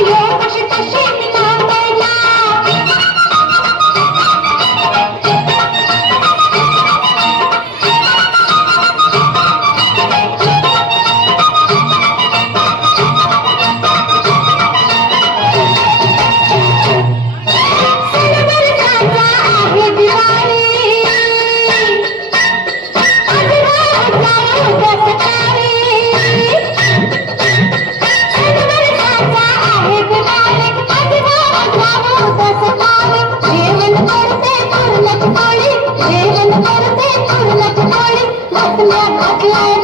Yo, push it, push it, Good.